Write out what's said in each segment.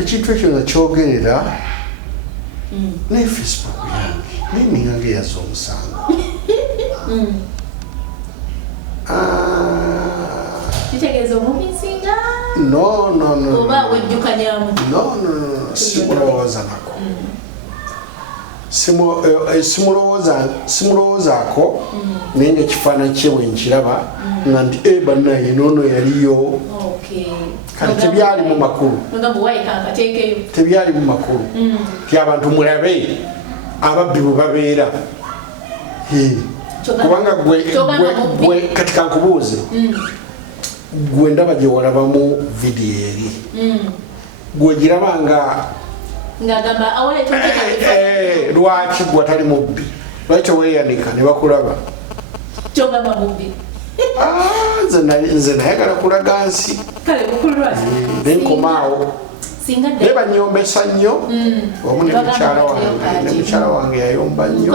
ekintu ekyo nakyogerera ne Facebook yange ningange yaza omusango kitegeeza omubisinga no oba wejjukanyamu no simulowooza nako simulowoozaako naye nga ekifaananyi kye bwe nkiraba nga nti bannaye noono yaliyo kale tebyali mu makulu tebyali mu makulu ti abantu mulabe ababbi bwe babeera kubanga gwe kati kankubuuze gwe ndaba gye walabamu vidiyo eri gwe giraba nga lwaki gwe atali mubbi lwaki teweeyanika ne bakulaba nze nayagala kulaga nsi nenkomaawo naye banyombesa nnyo omu ne mukyala wange yayomba nnyo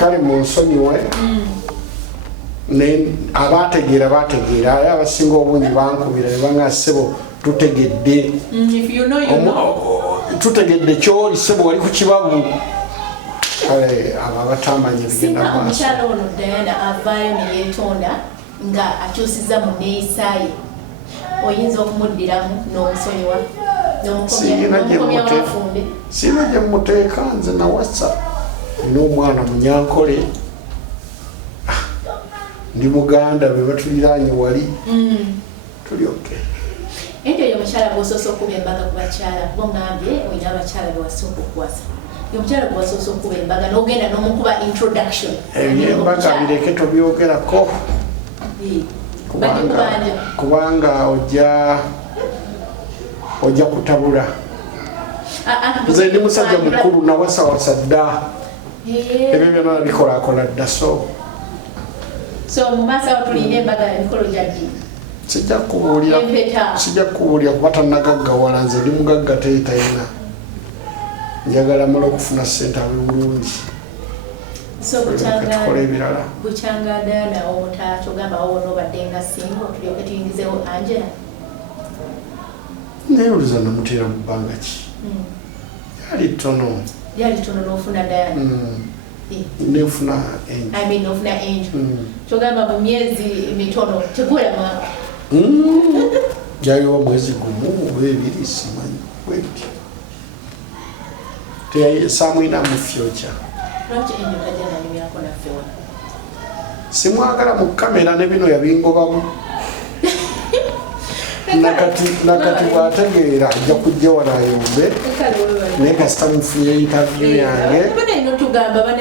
kale munsonyiwe abategeera aye abasinga obungi bankubira ne banga ssebo tutegedde kyoli ssebo wali ku kibabu kale abo abatamanyi ebigenda maaso omukyala ono Diana avaayo ne yeetonda nga akyusiza mu neeyisaaye oyinza okumuddiramu n'omusonyiwa n'omukomyawafunde siina gye muteeka nze nawasa nina omwana munyankole ndi muganda be batuliraanye wali tuli oke ente oyo omukyala gwosoose okuba embaga ku bakyala kuba ngambye olina abakyala bewasooka okuwasa omukyala gwewasoose okuba embaga n'ogenda n'omukuba introduction embaga bireke tobyogerako kubanga ojja kutabula nze ndi musajja mukulu nawasawasa dda ebyo byonna nabikolakola dda so mu maaso awo tulina embaga emikolo gyaddi sijja kubuulira kuba tannagaggawala nze ndi mugagga teetalina njagala mala okufuna ssente abe bulungi tukola ebirala bukyanga Diana omutaata ogamba wowo n'obadde nga singa tulyoke tuyingizewo Angela naye oluza namuteera mu bbanga ki yali ttono n'ofuna Diana nefuna n'ofuna Angel kyogamba mu myezi mitono tegula mwaka jayiwa mwezi gumu oba ebiri simanyi bwebityo samwina mu future simwagala mu kamera ne bino yabingobamu nakati bwategeera ajja kujja wano ayombe naye kasita mufunye interview yange